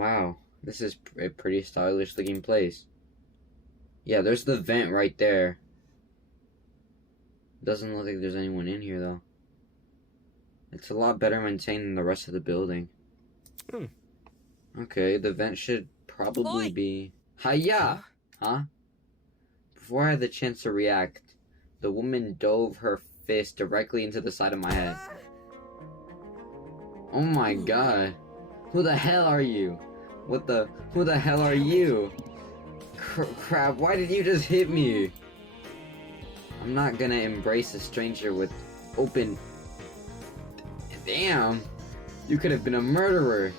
Wow, this is a pretty stylish looking place. Yeah, there's the vent right there. Doesn't look like there's anyone in here though. It's a lot better maintained than the rest of the building. Okay, the vent should probably Oi! be... Hiya! Huh? Before I had the chance to react, the woman dove her fist directly into the side of my head. Oh my god. Who the hell are you? Who the hell are you? Crap, why did you just hit me? I'm not gonna embrace a stranger with open... Damn! You could have been a murderer!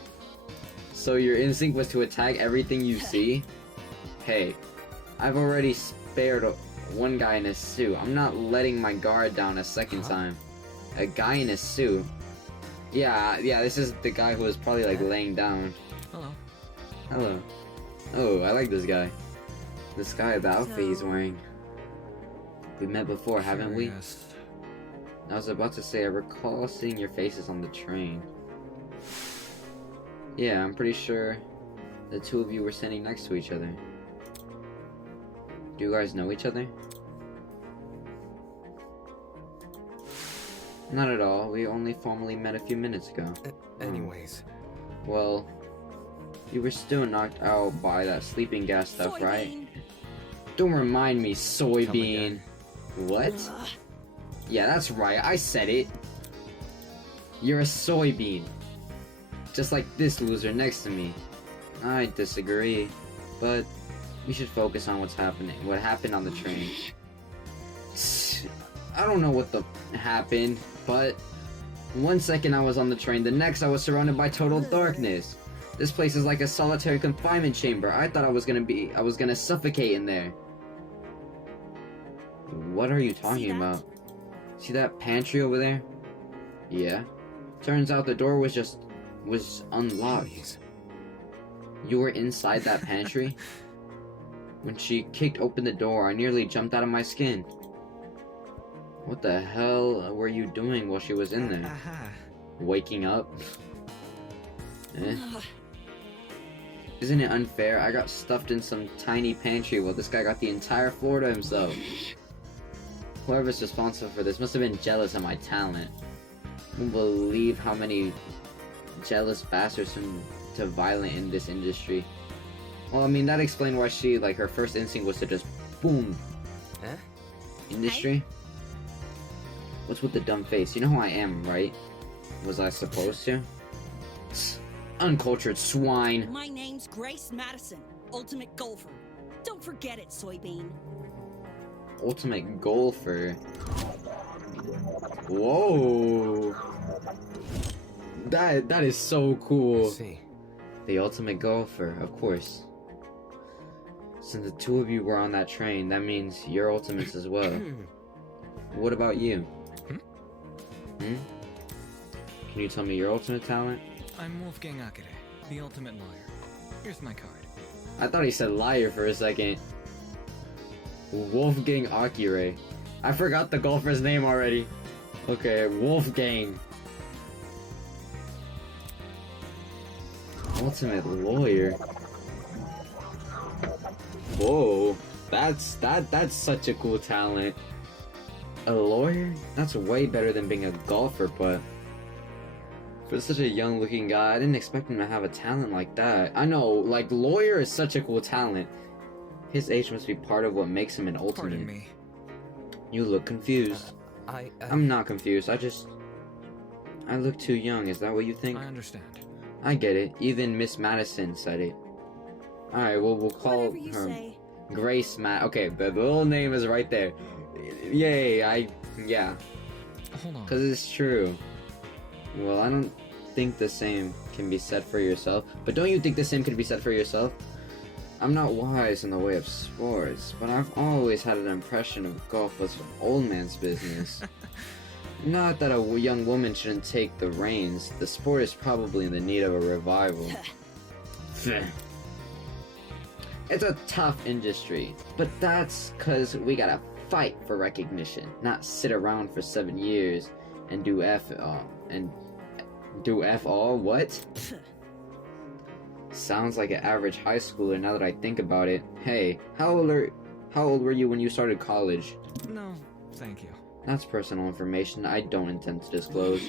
So your instinct was to attack everything you see? Hey, I've already spared one guy in a suit. I'm not letting my guard down a second time. A guy in a suit? Yeah, this is the guy who was probably like laying down. Hello. Hello. Oh, I like this guy. This guy, the outfit he's wearing. We met before, haven't we? Yes. I was about to say, I recall seeing your faces on the train. Yeah, I'm pretty sure the two of you were standing next to each other. Do you guys know each other? Not at all. We only formally met a few minutes ago. Anyways. Well, you were still knocked out by that sleeping gas stuff, Soybean. right? Don't remind me, soybean. What? Yeah, that's right. I said it. You're a soybean. Just like this loser next to me. I disagree, but we should focus on what happened on the train. I don't know what happened, but 1 second I was on the train, the next I was surrounded by total darkness. This place is like a solitary confinement chamber. I thought I was gonna suffocate in there. What are you talking about? See that pantry over there? Yeah. Turns out the door was unlocked. You were inside that pantry? When she kicked open the door, I nearly jumped out of my skin. What the hell were you doing while she was in there? Aha. Waking up? Eh? Isn't it unfair? I got stuffed in some tiny pantry while this guy got the entire floor to himself. Whoever's responsible for this must have been jealous of my talent. I don't believe how many jealous bastards turn to violent in this industry. Well, I mean, that explained why she, like, her first instinct was to just boom. Huh? Industry? What's with the dumb face? You know who I am, right? Was I supposed to? Uncultured swine. My name's Grace Madison, Ultimate Golfer. Don't forget it, Soybean. Ultimate golfer. Whoa. That is so cool. I see. The ultimate golfer, of course. Since the two of you were on that train, that means you're ultimates as well. What about you? Hmm? Can you tell me your ultimate talent? I'm Wolfgang Akere, the ultimate lawyer. Here's my card. I thought he said liar for a second. Wolfgang Akire. I forgot the golfer's name already. Okay, Wolfgang. Ultimate lawyer. Whoa, that's such a cool talent. A lawyer? That's way better than being a golfer, but for such a young looking guy, I didn't expect him to have a talent like that. I know, like, lawyer is such a cool talent. His age must be part of what makes him an ultimate. Pardon me. You look confused. I'm not confused, I look too young, is that what you think? I understand. I get it, even Miss Madison said it. Alright, well, we'll call Whatever you her say. Grace Okay, the little name is right there. Yay, yeah. Hold on. Because it's true. Well, I don't think the same can be said for yourself. But don't you think the same can be said for yourself? I'm not wise in the way of sports, but I've always had an impression of golf was old man's business. Not that a young woman shouldn't take the reins. The sport is probably in the need of a revival. It's a tough industry, but that's cause we gotta fight for recognition, not sit around for 7 years and do F all. What? Sounds like an average high schooler now that I think about it. Hey, how old were you when you started college? No, thank you. That's personal information I don't intend to disclose.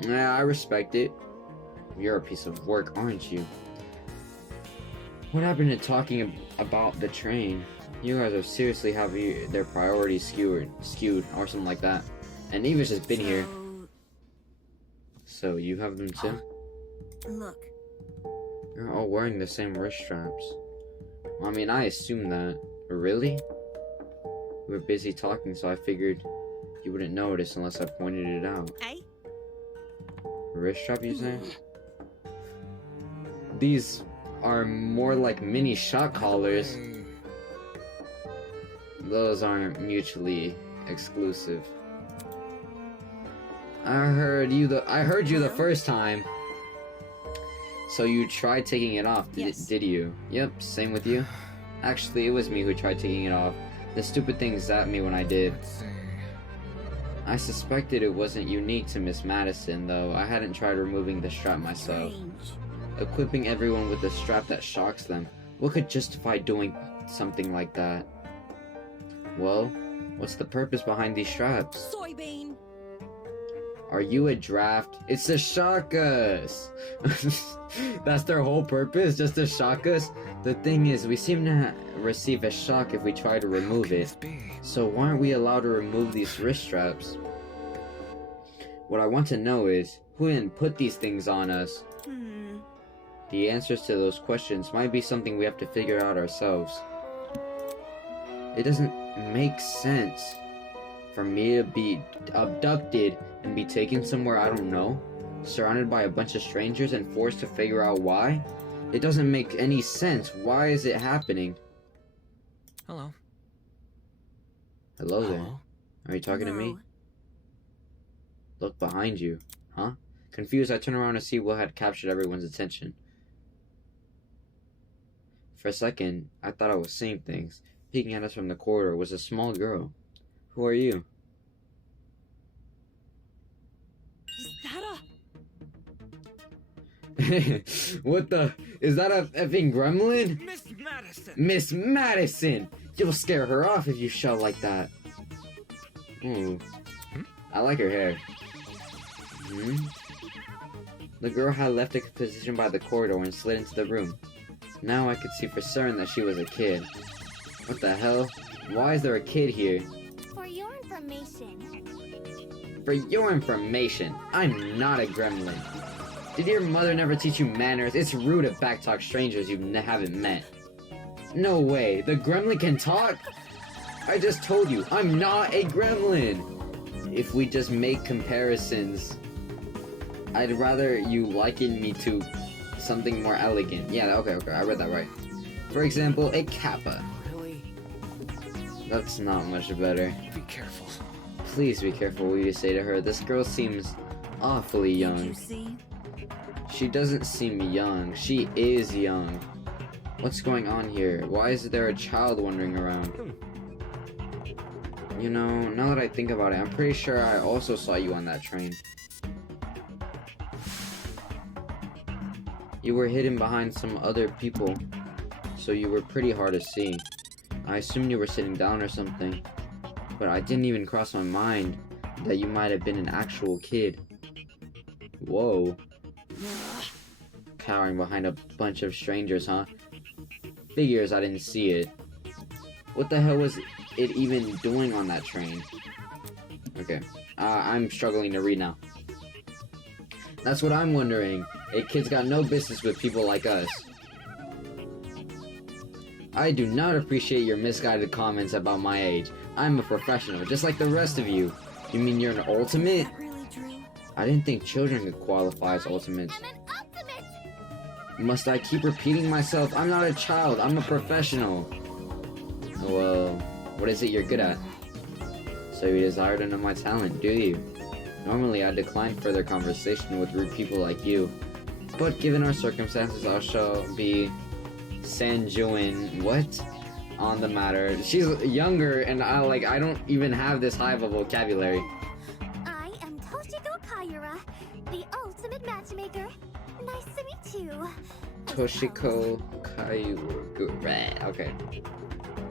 Yeah, I respect it. You're a piece of work, aren't you? What happened to talking about the train? You guys are seriously having their priorities skewed, or something like that. And Eva's just been here. So you have them too? Look. You're all wearing the same wrist straps. I mean, I assumed that. Really? We were busy talking, so I figured you wouldn't notice unless I pointed it out. Hey? Wrist strap, you say? These are more like mini shot collars. Those aren't mutually exclusive. I heard you the first time. So you tried taking it off, did you? Yep, same with you. Actually, it was me who tried taking it off. The stupid thing zapped me when I did. Let's see. I suspected it wasn't unique to Miss Madison, though. I hadn't tried removing the strap myself. Strange. Equipping everyone with a strap that shocks them. What could justify doing something like that? Well, what's the purpose behind these straps? Soybean. Are you a draft? It's to shock us! That's their whole purpose? Just to shock us? The thing is, we seem to receive a shock if we try to remove Can it. this be? So why aren't we allowed to remove these wrist straps? What I want to know is, who didn't put these things on us? The answers to those questions might be something we have to figure out ourselves. It doesn't make sense for me to be abducted and be taken somewhere I don't know, surrounded by a bunch of strangers and forced to figure out why. It doesn't make any sense. Why is it happening? Hello. Hello there. Hello? Are you talking to me? No. Look behind you. Huh? Confused, I turned around to see what had captured everyone's attention. For a second, I thought I was seeing things. Peeking at us from the corridor was a small girl. Who are you? Is that What the? Is that a effing gremlin? Miss Madison! Miss Madison! You'll scare her off if you shout like that. Ooh. I like her hair. The girl had left a position by the corridor and slid into the room. Now I could see for certain that she was a kid. What the hell? Why is there a kid here? For your information. For your information, I'm not a gremlin. Did your mother never teach you manners? It's rude to backtalk strangers you haven't met. No way, the gremlin can talk? I just told you, I'm not a gremlin. If we just make comparisons, I'd rather you liken me to something more elegant. Yeah, okay, I read that right. For example, a kappa. Really? That's not much better. Be careful. Please be careful what you say to her. This girl seems awfully Did young. you see? She doesn't seem young. She is young. What's going on here? Why is there a child wandering around? You know, now that I think about it, I'm pretty sure I also saw you on that train. You were hidden behind some other people, so you were pretty hard to see. I assumed you were sitting down or something, but I didn't even cross my mind that you might have been an actual kid. Whoa. Cowering behind a bunch of strangers, huh? Figures I didn't see it. What the hell was it even doing on that train? Okay, I'm struggling to read now. That's what I'm wondering. A kid's got no business with people like us. I do not appreciate your misguided comments about my age. I'm a professional, just like the rest of you. You mean you're an ultimate? That really, Drew? I didn't think children could qualify as ultimates. I'm an ultimate! Must I keep repeating myself? I'm not a child, I'm a professional. Well, what is it you're good at? So you desire to know my talent, do you? Normally I decline further conversation with rude people like you. But given our circumstances, I shall be Sanjuan, what? On the matter. She's younger and I don't even have this high of a vocabulary. I am Toshiko Kaira, the ultimate matchmaker. Nice to meet you. Toshiko Kaiogure. Okay.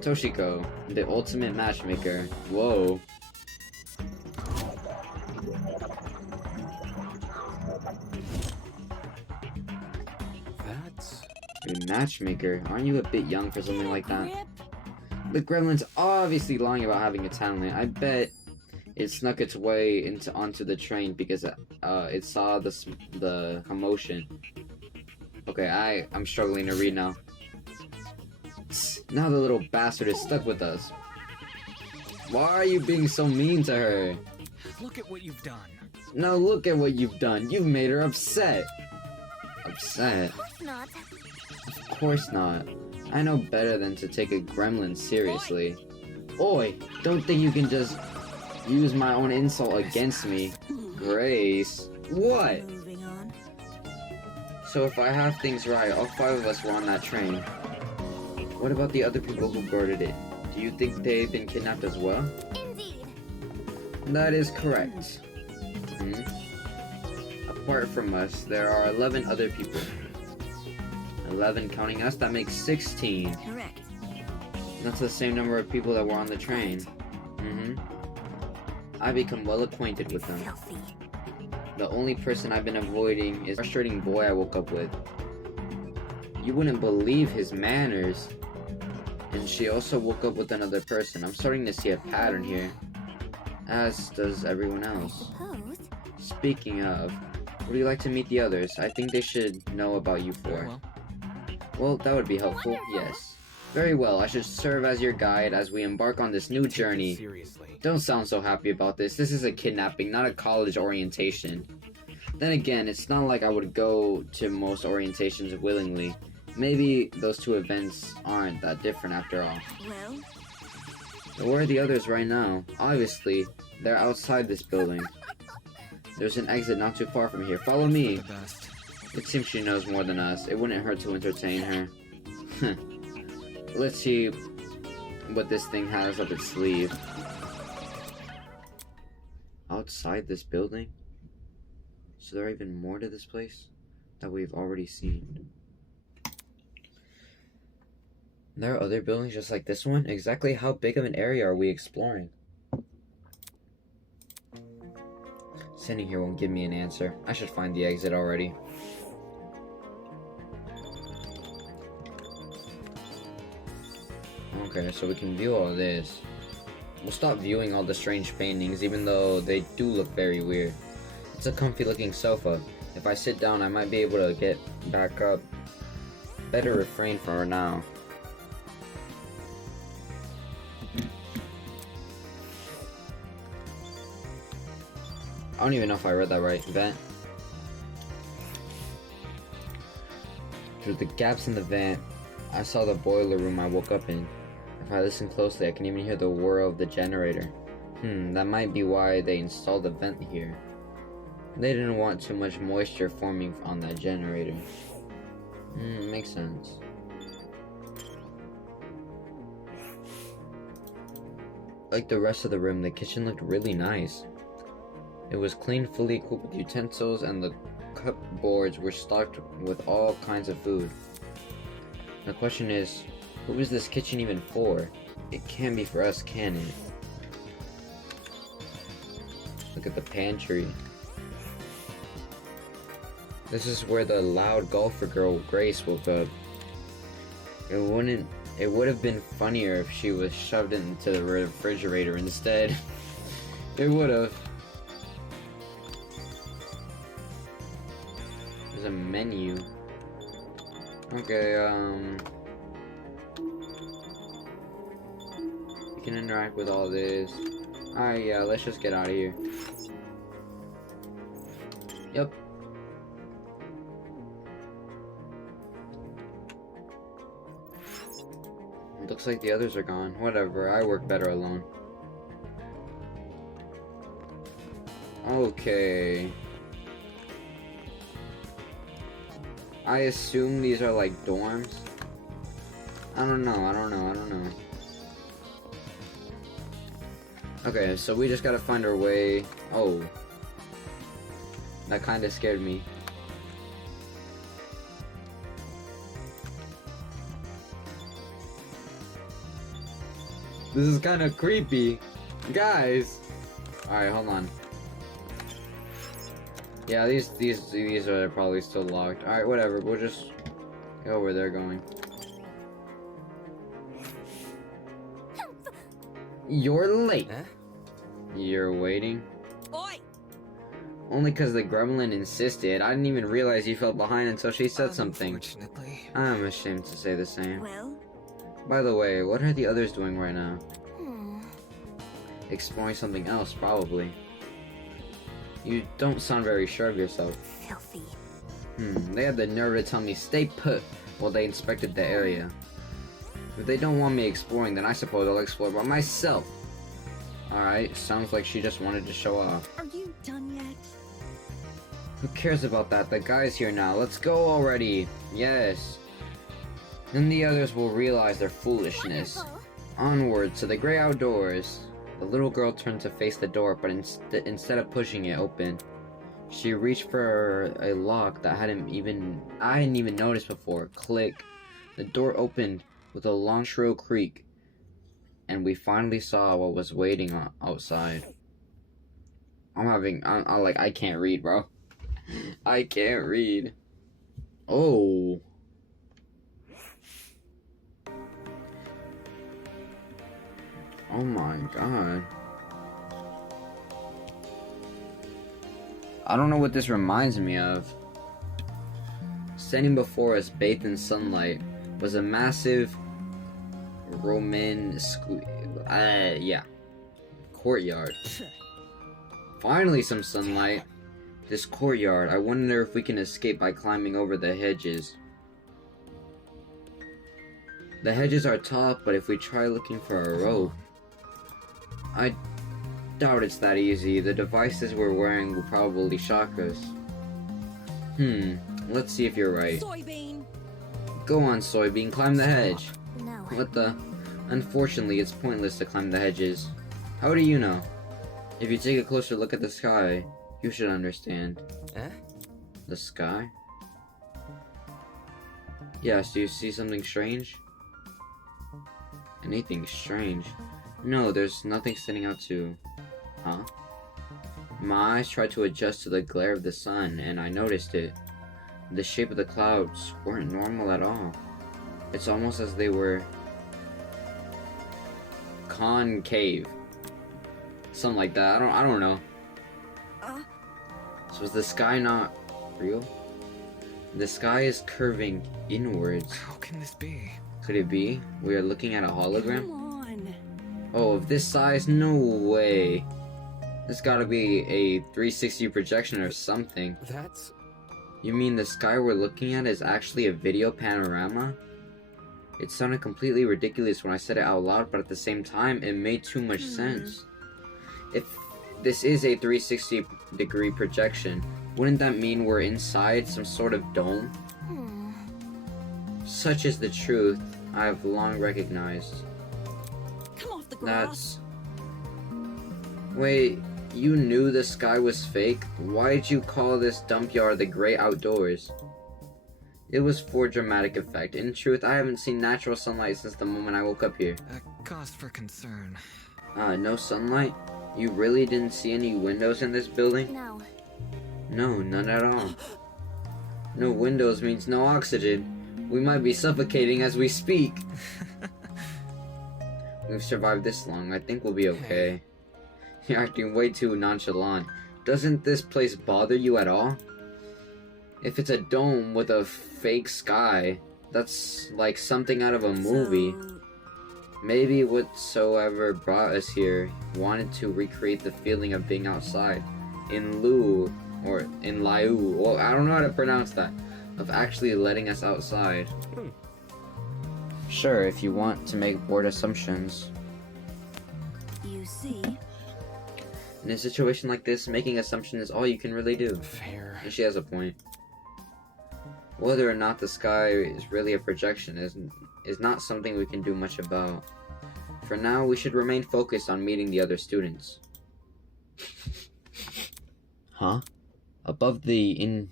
Toshiko, the ultimate matchmaker. Whoa. That's... A matchmaker? Aren't you a bit young for something like that? Grip. The gremlin's obviously lying about having a talent. I bet it snuck its way onto the train because it saw the commotion. Okay, I'm struggling to read now. Now the little bastard is stuck with us. Why are you being so mean to her? Look at what you've done. Now look at what you've done. You've made her upset. Upset? Of course not. Of course not. I know better than to take a gremlin seriously. Oi! Don't think you can just use my own insult against me. Grace. What? Moving on. So if I have things right, all 5 of us were on that train. What about the other people who boarded it? Do you think they've been kidnapped as well? Indeed. That is correct. Apart from us, there are 11 other people. 11 counting us, that makes 16. Correct. That's the same number of people that were on the train. I become well acquainted with them. Filthy. The only person I've been avoiding is the frustrating boy I woke up with. You wouldn't believe his manners. And she also woke up with another person. I'm starting to see a pattern here. As does everyone else. Suppose. Speaking of, would you like to meet the others? I think they should know about you Very four. well. Well, that would be helpful, yes. Very well, I should serve as your guide as we embark on this new journey. Seriously. Don't sound so happy about this. This is a kidnapping, not a college orientation. Then again, it's not like I would go to most orientations willingly. Maybe those two events aren't that different after all. Well, But where are the others right now? Obviously, they're outside this building. There's an exit not too far from here. Follow me. The best. It seems she knows more than us. It wouldn't hurt to entertain her. Let's see what this thing has up its sleeve. Outside this building? So there are even more to this place that we've already seen. There are other buildings just like this one? Exactly how big of an area are we exploring? Sitting here won't give me an answer. I should find the exit already. Okay, so we can view all this. We'll stop viewing all the strange paintings, even though they do look very weird. It's a comfy looking sofa. If I sit down, I might be able to get back up. Better refrain for now. I don't even know if I read that right. Vent. Through the gaps in the vent, I saw the boiler room I woke up in. If I listen closely, I can even hear the whir of the generator. That might be why they installed the vent here. They didn't want too much moisture forming on that generator. Makes sense. Like the rest of the room, the kitchen looked really nice. It was clean, fully equipped with utensils, and the cupboards were stocked with all kinds of food. The question is, who is this kitchen even for? It can't be for us, can it? Look at the pantry. This is where the loud golfer girl Grace woke up. It would have been funnier if she was shoved into the refrigerator instead. It would have. There's a menu. Okay, you can interact with all this. Alright, yeah, let's just get out of here. Yep. Looks like the others are gone. Whatever, I work better alone. Okay. I assume these are like dorms. I don't know. Okay, so we just gotta find our way. Oh. That kinda scared me. This is kind of creepy. Guys. Alright, hold on. Yeah, these are probably still locked. Alright, whatever. We'll just go where they're going. You're late. Huh? You're waiting? Oi! Only because the gremlin insisted. I didn't even realize you fell behind until she said something. Unfortunately. I'm ashamed to say the same. Well, By the way, what are the others doing right now? hmm. Exploring something else, probably. You don't sound very sure of yourself. Filthy. They had the nerve to tell me stay put while they inspected the area. If they don't want me exploring, then I suppose I'll explore by myself. Alright, sounds like she just wanted to show off. Are you done yet? Who cares about that? The guy's here now. Let's go already. Yes. Then the others will realize their foolishness. Wonderful. Onward to the great outdoors. The little girl turned to face the door, but instead of pushing it open, she reached for a lock that I hadn't even noticed before. Click. The door opened with a long shrill creak, and we finally saw what was waiting outside. I can't read, bro. I can't read. Oh. Oh my god. I don't know what this reminds me of. Standing before us, bathed in sunlight, was a massive courtyard. Finally some sunlight. This courtyard, I wonder if we can escape by climbing over the hedges. The hedges are tough, but if we try looking for a rope, I doubt it's that easy. The devices we're wearing will probably shock us. Let's see if you're right. Soybean! Go on, Soybean, climb the hedge. No. What the? Unfortunately, it's pointless to climb the hedges. How do you know? If you take a closer look at the sky, you should understand. Eh? The sky? Yes, do you see something strange? Anything strange? No, there's nothing standing out to... Huh? My eyes tried to adjust to the glare of the sun, and I noticed it. The shape of the clouds weren't normal at all. It's almost as they were... concave. Something like that. I don't know. So is the sky not real? The sky is curving inwards. How can this be? Could it be? We are looking at a hologram? Come on! Oh, of this size? No way. This gotta be a 360 projection or something. That's... You mean the sky we're looking at is actually a video panorama? It sounded completely ridiculous when I said it out loud, but at the same time, it made too much sense. If this is a 360 degree projection, wouldn't that mean we're inside some sort of dome? Such is the truth I have long recognized. Come off the grass! That's... Wait, you knew the sky was fake? Why'd you call this dump yard the great outdoors? It was for dramatic effect. In truth, I haven't seen natural sunlight since the moment I woke up here. a cause for concern. No sunlight? You really didn't see any windows in this building? No. No, none at all. No windows means no oxygen. We might be suffocating as we speak. We've survived this long. I think we'll be okay. You're acting way too nonchalant. Doesn't this place bother you at all? If it's a dome with a fake sky, that's like something out of a movie. So, Maybe whatsoever brought us here wanted to recreate the feeling of being outside. In lieu, well, I don't know how to pronounce that, of actually letting us outside. Sure, if you want to make bold assumptions. you see, In a situation like this, making assumptions is all you can really do. Fair. And she has a point. Whether or not the sky is really a projection is not something we can do much about. For now, we should remain focused on meeting the other students. Huh? Above the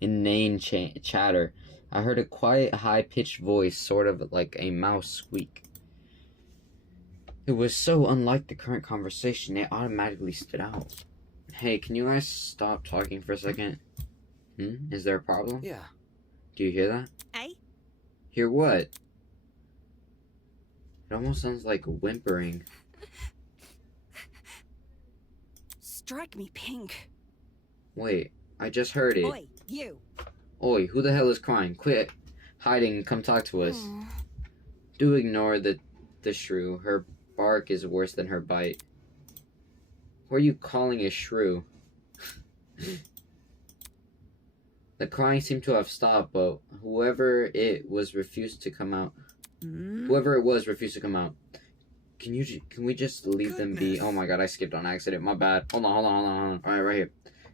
inane chatter, I heard a quiet, high-pitched voice, sort of like a mouse squeak. It was so unlike the current conversation, it automatically stood out. Hey, can you guys stop talking for a second? Is there a problem? Yeah. Do you hear that? Eh? Hear what? It almost sounds like whimpering. Strike me pink. Wait, I just heard it. Oi, you. Oi, who the hell is crying? Quit hiding and come talk to us. Do ignore the shrew. Her bark is worse than her bite. What are you calling a shrew? The crying seemed to have stopped, but whoever it was refused to come out. Whoever it was refused to come out. Can we just leave them be? Oh my god, I skipped on accident. My bad. Hold on. Alright, right here.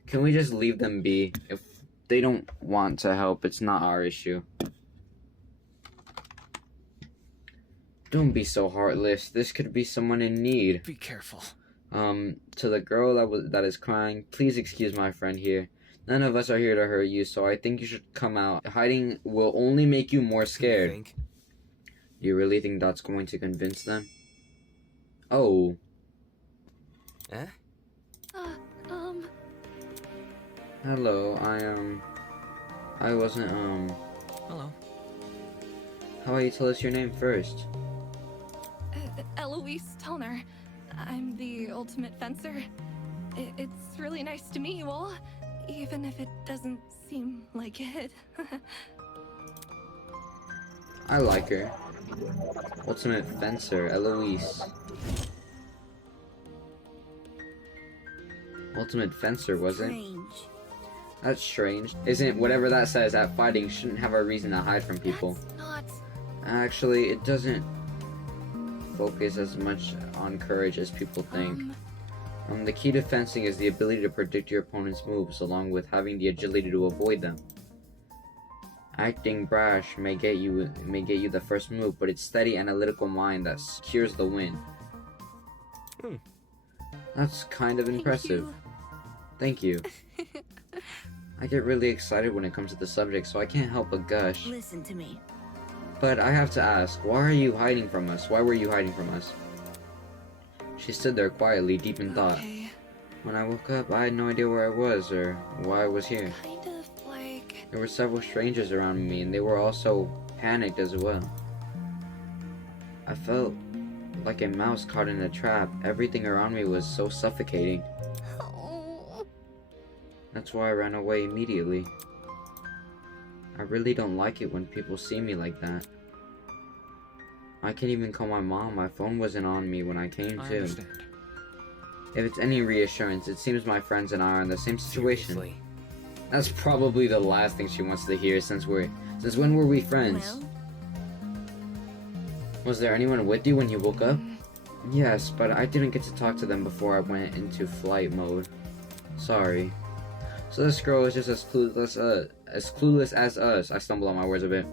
Can we just leave them be? If they don't want to help, it's not our issue. Don't be so heartless. This could be someone in need. Be careful. To the girl that is crying, please excuse my friend here. None of us are here to hurt you, so I think you should come out. Hiding will only make you more scared. Think? Do you really think that's going to convince them? Oh. Eh? Hello, I wasn't, Hello. How about you tell us your name first? Eloise Tellner. I'm the ultimate fencer. It's really nice to meet you all, even if it doesn't seem like it. I like her. Ultimate Fencer, Eloise. Ultimate Fencer, was it? Strange. That's strange. Isn't whatever that says at fighting shouldn't have a reason to hide from people. That's not... Actually, it doesn't focus as much on courage as people think. The key to fencing is the ability to predict your opponent's moves, along with having the agility to avoid them. Acting brash may get you the first move, but it's steady, analytical mind that secures the win. That's kind of impressive. Thank you. I get really excited when it comes to the subject, so I can't help but gush. Listen to me. But I have to ask, why are you hiding from us? Why were you hiding from us? She stood there quietly, deep in thought. Okay. When I woke up, I had no idea where I was or why I was here. Kind of like... There were several strangers around me, and they were also panicked as well. I felt like a mouse caught in a trap. Everything around me was so suffocating. Oh. That's why I ran away immediately. I really don't like it when people see me like that. I can't even call my mom. My phone wasn't on me when I came I to. understand. If it's any reassurance, it seems my friends and I are in the same situation. Seriously. That's probably the last thing she wants to hear since when were we friends? Well, Was there anyone with you when you woke up? Yes, but I didn't get to talk to them before I went into flight mode. Sorry. So this girl is just as clueless as us. I stumble on my words a bit.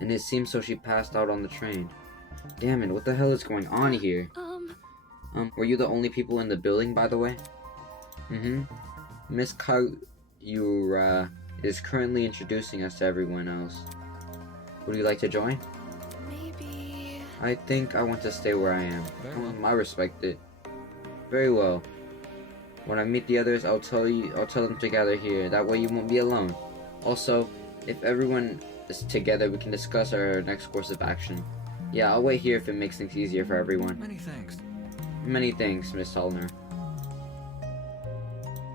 And it seems so she passed out on the train. Damn it, what the hell is going on here? Were you the only people in the building, by the way? Miss Kayura is currently introducing us to everyone else. Would you like to join? Maybe... I think I want to stay where I am. Very well. I respect it. Very well. When I meet the others, I'll tell them to gather here. That way you won't be alone. Also, if everyone is together, we can discuss our next course of action. Yeah, I'll wait here if it makes things easier for everyone. Many thanks. Many thanks, Miss Tolner.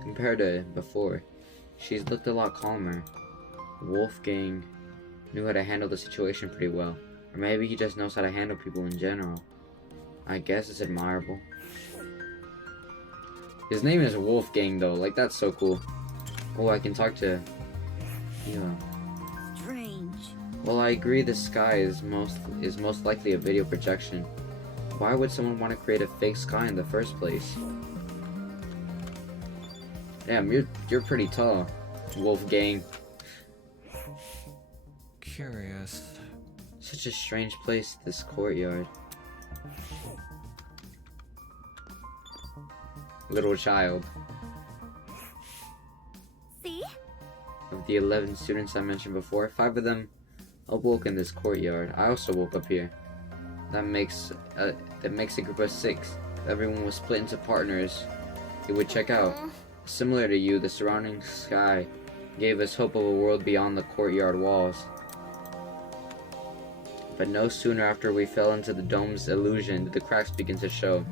Compared to before, she's looked a lot calmer. Wolfgang knew how to handle the situation pretty well. Or maybe he just knows how to handle people in general. I guess it's admirable. His name is Wolfgang though, like that's so cool. Oh, I can talk to... Yeah. strange. Well, I agree the sky is most likely a video projection. Why would someone want to create a fake sky in the first place? Damn, you're pretty tall, Wolfgang. Curious. Such a strange place, this courtyard. Little child. See? Of the 11 students I mentioned before, 5 of them awoke in this courtyard. I also woke up here. That makes that makes a group of 6. Everyone was split into partners it would check out. Similar to you, the surrounding sky gave us hope of a world beyond the courtyard walls. But no sooner after we fell into the dome's illusion did the cracks begin to show.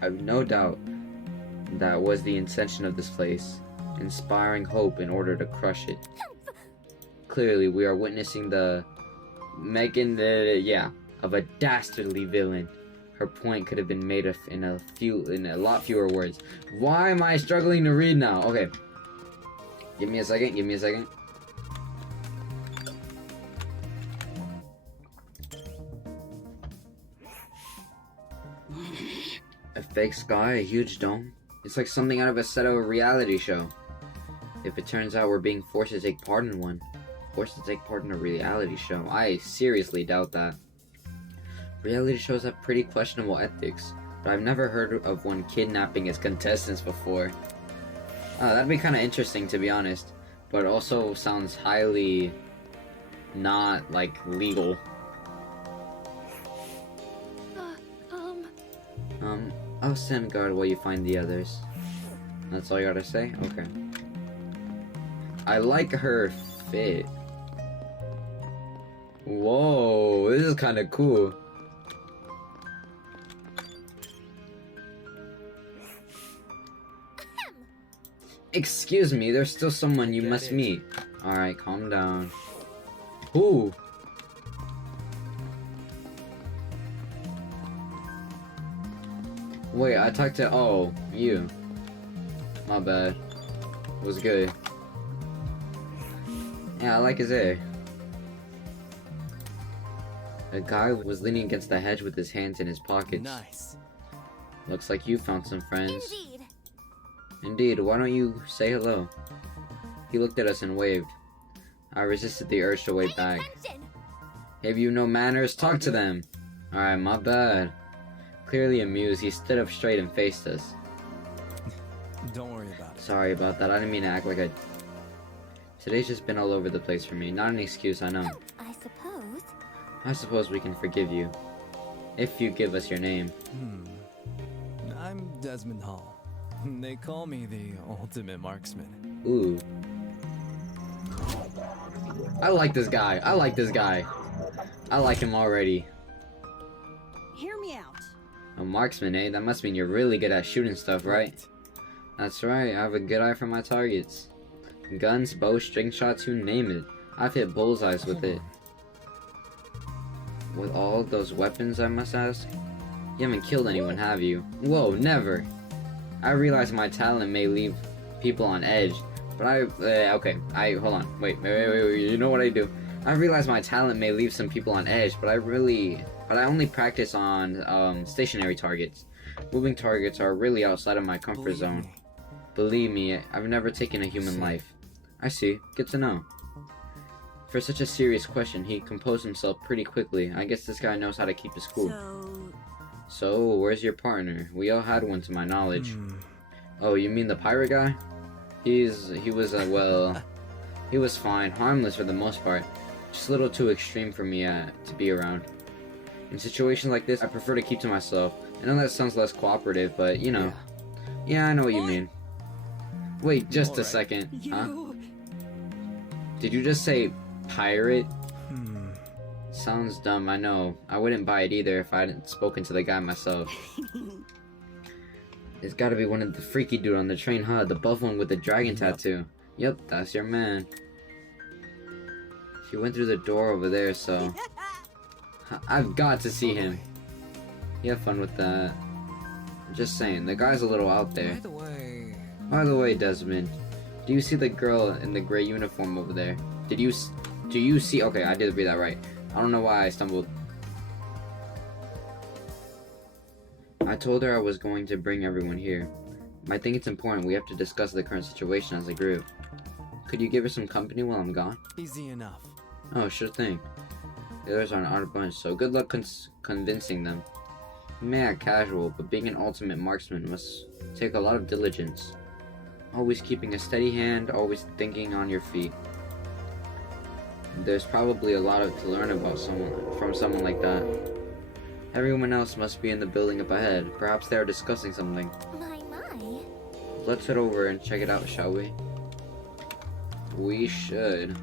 I have no doubt that was the intention of this place, inspiring hope in order to crush it. Clearly, we are witnessing the of a dastardly villain. Her point could have been made in a lot fewer words. Why am I struggling to read now? Okay. Give me a second. A fake sky, a huge dome. It's like something out of a set of a reality show. If it turns out we're being forced to take part in one. Forced to take part in a reality show. I seriously doubt that. Reality shows have pretty questionable ethics, but I've never heard of one kidnapping its contestants before. That'd be kind of interesting, to be honest, but it also sounds highly not, like, legal. I'll stand guard while you find the others. That's all you gotta say? Okay. I like her fit. Whoa, this is kind of cool. Excuse me, there's still someone you must meet. Alright, calm down. Ooh. Wait, I talked to... Oh, you. My bad. Was good. Yeah, I like his hair. A guy was leaning against the hedge with his hands in his pockets. Nice. Looks like you found some friends. Indeed. Indeed, why don't you say hello? He looked at us and waved. I resisted the urge to wave back. Have you no manners? Talk to them! Alright, my bad. Clearly amused, he stood up straight and faced us. Don't worry about it. Sorry about that, I didn't mean to act like I... Today's just been all over the place for me. Not an excuse, I know. I suppose. I suppose we can forgive you. If you give us your name. I'm Desmond Hall. They call me the ultimate marksman. Ooh. I like this guy. I like him already. Hear me out. A marksman, eh? That must mean you're really good at shooting stuff, right? That's right, I have a good eye for my targets. Guns, bows, string shots, you name it. I've hit bullseyes with it. With all those weapons, I must ask? You haven't killed anyone, have you? Whoa, never! I realize my talent may leave people on edge, but hold on. Wait, you know what I do? I realize my talent may leave some people on edge, but I only practice on, stationary targets. Moving targets are really outside of my comfort zone. Believe me, I've never taken a human life. I see. Good to know. For such a serious question, he composed himself pretty quickly. I guess this guy knows how to keep his cool. So, where's your partner? We all had one to my knowledge. Oh, you mean the pirate guy? He was fine, harmless for the most part. Just a little too extreme for me to be around. In situations like this, I prefer to keep to myself. I know that sounds less cooperative, but you know. Yeah, I know what you mean. Wait, just a second. Huh? Did you just say pirate? Sounds dumb, I know. I wouldn't buy it either if I hadn't spoken to the guy myself. It's gotta be one of the freaky dude on the train, huh? The buff one with the dragon tattoo. Yep, that's your man. He went through the door over there, so... I've got to see him. You have fun with that. Just saying, the guy's a little out there. By the way, Desmond, do you see the girl in the gray uniform over there? Do you see... Okay, I did read that right. I don't know why I stumbled. I told her I was going to bring everyone here. I think it's important we have to discuss the current situation as a group. Could you give her some company while I'm gone? Easy enough. Oh, sure thing. The others are an odd bunch, so good luck convincing them. You may act casual, but being an ultimate marksman must take a lot of diligence. Always keeping a steady hand, always thinking on your feet. There's probably a lot to learn about from someone like that. Everyone else must be in the building up ahead. Perhaps they are discussing something. My. Let's head over and check it out, shall we? We should.